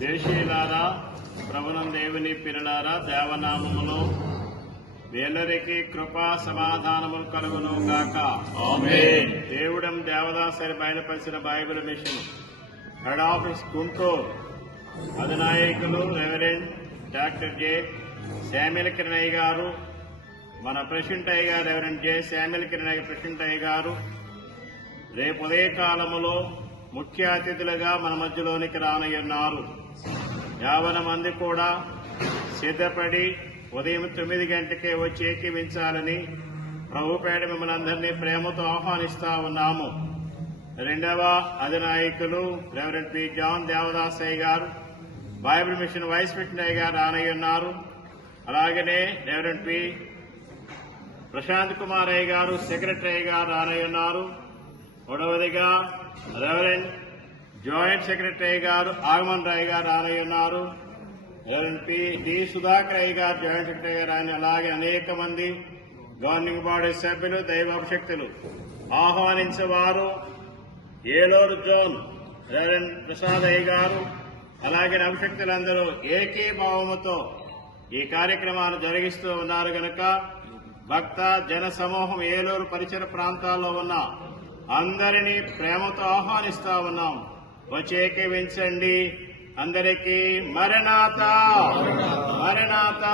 దేశీయులారా ప్రభునం దేవుని పిల్లలారా దేవనామములో వేలరికి కృపా సమాధానములు కలుగును గాక. దేవుడం దేవదాసరి బయలుపరిచిన Bible mission. Head office Guntur. అధినాయకులు reverend doctor J. Samuel Kiranayya గారు మన ప్రెసిడెంట్ అయ్య గారు reverend J. Samuel Kiranayya president అయ్య గారు. రేపు ఉదయకాలములో ముఖ్య అతిథులుగా మన మధ్యలోనికి రానయ్యున్నారు యావన మంది కూడా సిద్ధపడి ఉదయం తొమ్మిది గంటకే వచ్చి ఏకీవించాలని ప్రభుపేట మిమ్మల్ని అందరినీ ప్రేమతో ఆహ్వానిస్తా ఉన్నాము. రెండవ అధినాయకులు రెవరెంట్ పి జాన్ దేవదాసయ్య గారు బైబిల్ మిషన్ వైస్ ప్రెసిడెంట్ గారు రానయ్య ఉన్నారు అలాగనే రెవరెంట్ పి ప్రశాంత్ కుమార్ అయ్య గారు సెక్రటరీ గారు రానయ్య ఉన్నారు మూడవదిగా రెవరెండ్ జాయింట్ సెక్రటరీ గారు ఆగమన్ రాయ్ గారు రానయ్య ఉన్నారు reverend P D Sudhakar Rai గారు జాయింట్ సెక్రటరీ గారు ఆయన అలాగే అనేక మంది గవర్నింగ్ బాడీ సభ్యులు దైవాభిషక్తులు ఆహ్వానించేవారు. ఏలూరు జోన్ రెవరెండ్ ప్రసాద్ అయ్య గారు అలాగే అభిషక్తులందరూ ఏకీభావముతో ఈ కార్యక్రమాలు జరిగిస్తూ ఉన్నారు గనక భక్త జన సమూహం ఏలూరు పరిసర ప్రాంతాల్లో ఉన్న అందరినీ ప్రేమతో ఆహ్వానిస్తా ఉన్నాం. వచ్చేకి ఏకీవించండి అందరికీ మరణాత. మరణాత.